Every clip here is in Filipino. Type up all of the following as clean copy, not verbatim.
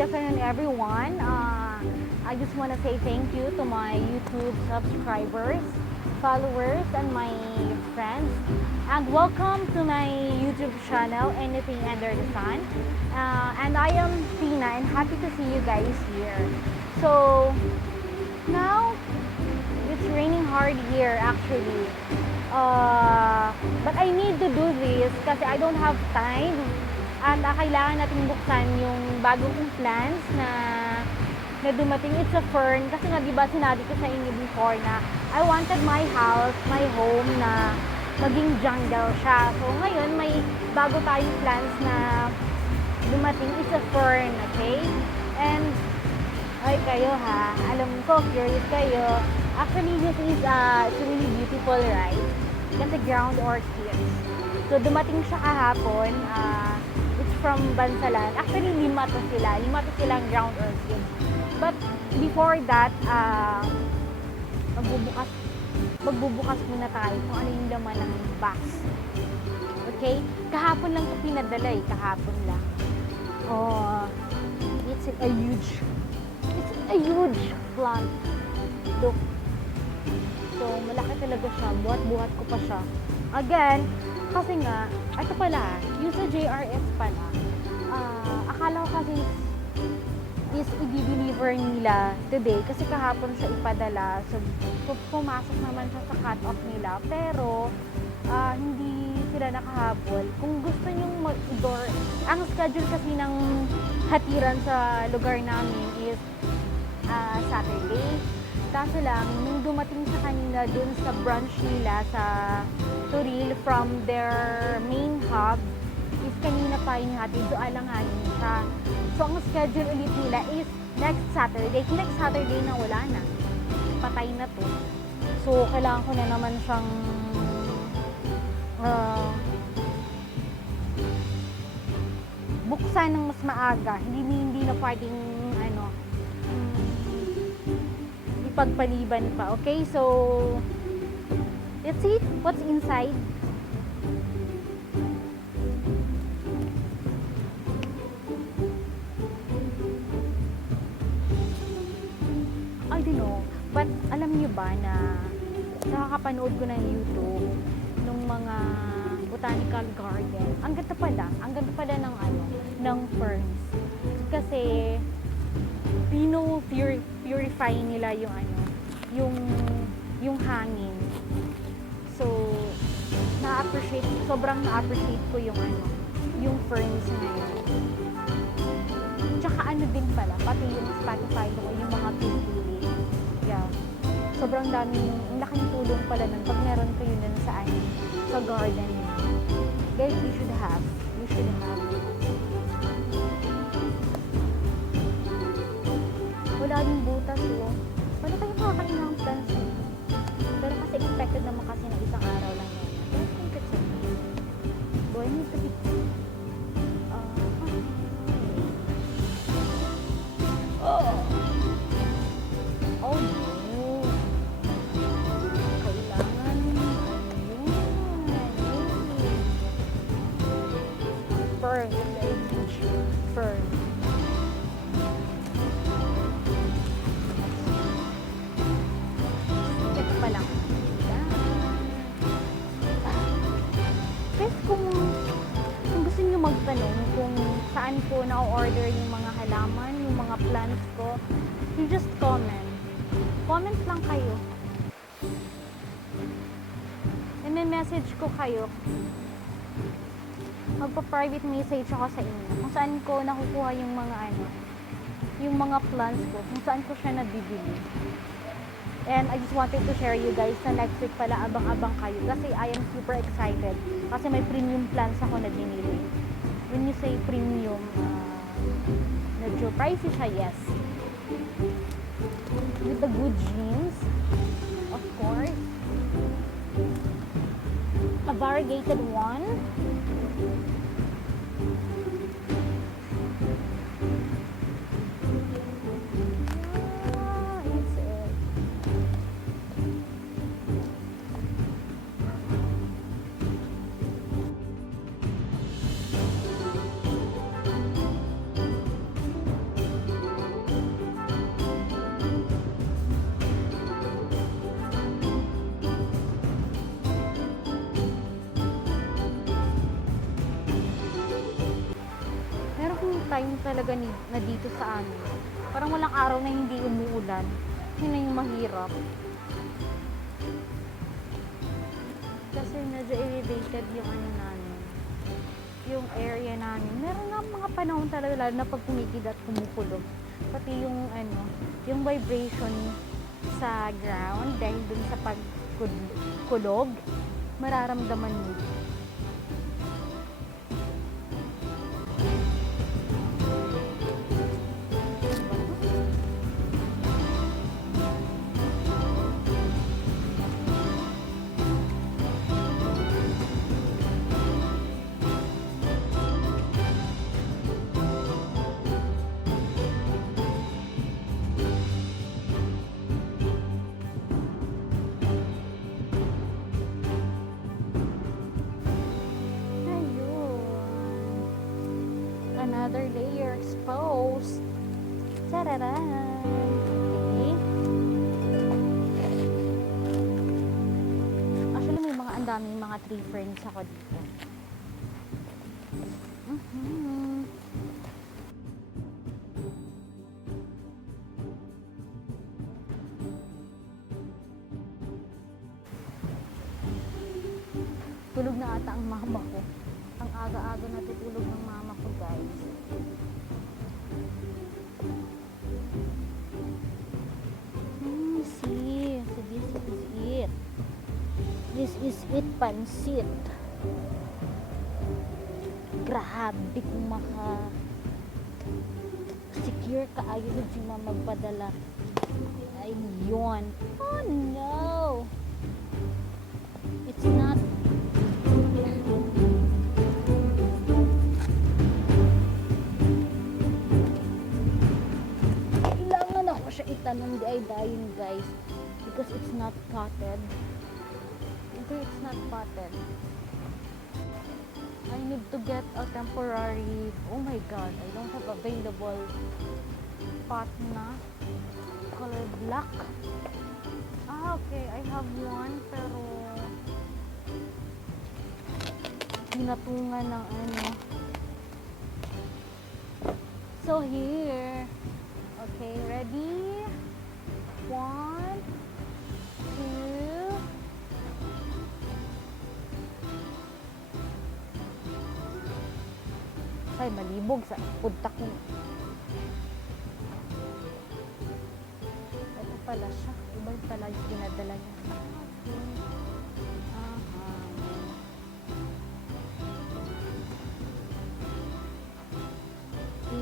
good afternoon, everyone. I just want to say thank you to my YouTube subscribers, followers, and my friends. And welcome to my YouTube channel, Anything Under the Sun. And I am Tina, and happy to see you guys here. So, now, it's raining hard here actually. But I need to do this kasi I don't have time. At kailangan natin buksan yung bagong plants na dumating. It's a fern. Kasi nga diba sinabi ko sa inyo before na I wanted my house, my home na maging jungle siya. So ngayon may bago tayong plants na dumating. It's a fern, okay? And ay kayo ha, alam ko curious kayo. Actually this is it's really beautiful, right? Kasi ground orchids. So dumating siya kahapon. It's from Bansalan. Actually, lima to silang ground orchids. But before that, magbubukas muna tayo kung ano yung laman ng box. Okay? Kahapon lang ito pinadala kahapon lang. Oh, it's a huge plant. Look. So, malaki talaga siya. Buhat-buhat ko pa siya. Again, kasi nga, ito pala, yung sa JRS pala, akala ko kasi is i-deliver nila today kasi kahapon siya ipadala. So, pumasok naman siya sa cut-off nila. Pero, hindi sila nakahabol. Kung gusto nyong mag-door, ang schedule kasi ng hatiran sa lugar namin is Saturday. Kaso lang, nung dumating sa kanina dun sa branch nila sa Turil from their main hub, is kanina pa yung hatid, so alanganin siya. So, ang schedule ulit nila is next Saturday. Next Saturday na wala na. Patay na to. So, kailangan ko na naman siyang buksan ng mas maaga. Hindi na pwedeng ipagpaliban pa. Okay, so let's see what's inside. I don't know, but alam niyo ba na nakakapanood ko ng YouTube nung mga botanical garden. Ang ganda pala ng ferns. Kasi purify nila yung hangin. So, sobrang na-appreciate ko yung ferns ngayon. Tsaka din pala, pati yung Spotify ko, yung mga pipili. Yeah. Sobrang laking tulong pala nun pag meron kayo nun sa garden. Guys, you should have. Wala din butas Paano tayo makakain ng plants Pero kasi expected naman kasi na isang araw lang yun. I don't think it's okay. Do I need to be... Oh no. Kailangan Fern. Fern. Magtanong kung saan ko na-order yung mga halaman, yung mga plants ko, you just comment. Comment lang kayo. And then message ko kayo. Magpa-private message ako sa inyo. Kung saan ko nakukuha yung mga plants ko, kung saan ko siya nabibili. And I just wanted to share you guys na next week pala abang-abang kayo kasi I am super excited kasi may premium plants ako na binili. When you say premium, medyo pricey siya, yes. With the good genes, of course. A variegated one. talaga na dito sa amin. Parang walang araw na hindi umuulan. Yun na yung mahirap. Kasi medyo elevated yung ano namin, yung area namin. Meron nga mga panahon talaga, lalo na pag kumikid at kumukulog. Pati yung ano, yung vibration sa ground dahil dun sa pagkulog, mararamdaman mo. Another layer exposed. Tararan! Okay. Actually, may mga andaming mga tree ferns ako dito. Tulog na ata ang mama ko. Ang aga-aga natutulog ng mama ko, guys. See, so this is it. This is it, pansit. Grabe kung secure ka ayun si mama magpadala. Ayun. Oh no! It's not. Itanong di ay dayon, guys, because it's not potted. Okay, it's not potted. I need to get a temporary, oh my god, I don't have available pot na color black. Okay, I have one pero hinatungan ng ano. So here, okay, ready? 1, 2. Ay, malibog sa puntak mo. Ito pala siya. Iba pala yung pinadala niya.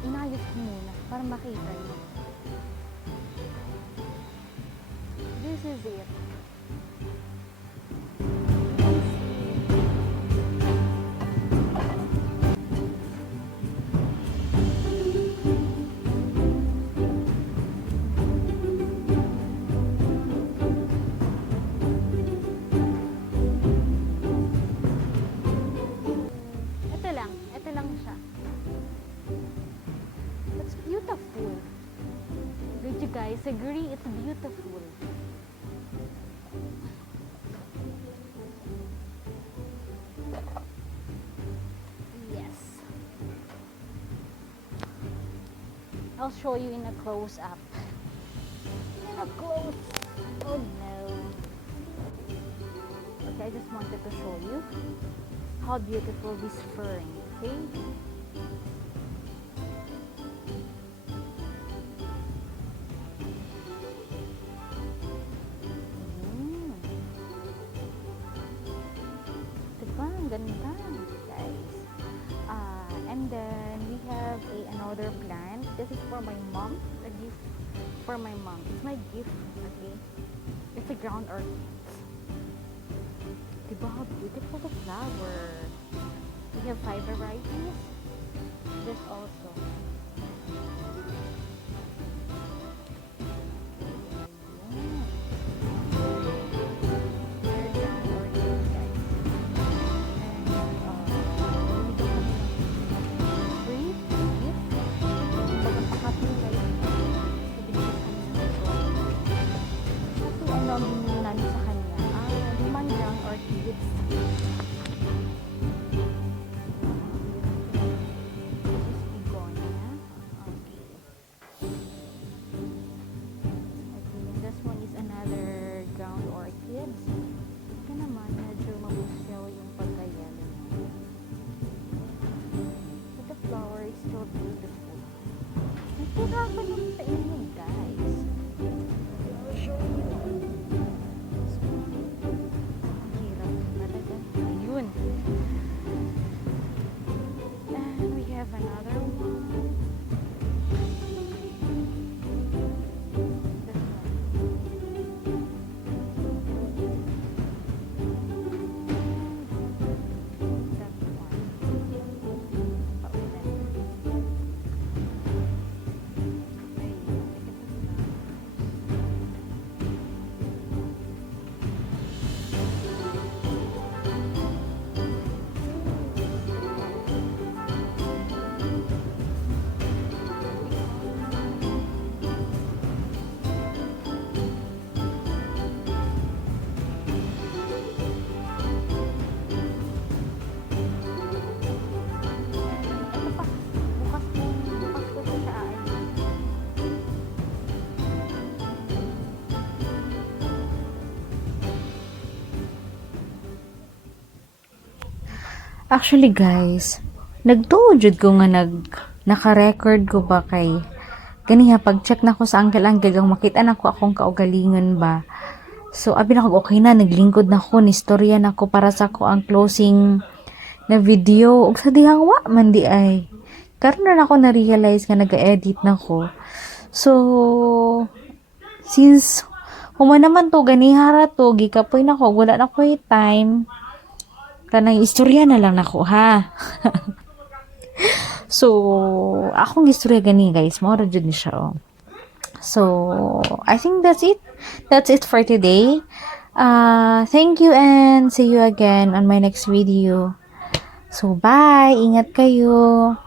Inayos ko muna para makita niyo. This is it. Ito lang siya. It's beautiful. Did you guys agree? It's beautiful. I'll show you in a close-up. In a close. Oh no. Okay, I just wanted to show you how beautiful this fern. Okay. Diba? Ang ganda, guys. And then we have another plant. This is for my mom. A gift for my mom. It's my gift. Okay. It's a ground orchid. Diba? How beautiful the flower. We have 5 varieties. This also. Hirapan ako sa inyo, guys. I'll show you. Ang hirap talaga. Ayun. And we have another one. This one. That one. Paulan. Ayun. Ito pa. Bukas ko siya aayusin. Actually guys, nagtuo jud ko nga naka-record ko ba kay ganiha pag-check na ko sa anggal-anggal ang makita na ko akong kaugalingon ba. So abi na ko okay na naglingkod na ko ni istorya na ko para sa ko ang closing na video ug sa dihang wa man di ay. Karon na ako na-realize nga naga-edit na ko. So since human naman to ganihara to gikapoy na ko wala na ko time kanang istorya na lang nako ha. So akong istorya gani guys mao ra jud ni siya oh. So I think that's it for today. Thank you and see you again on my next video. So bye, ingat kayo.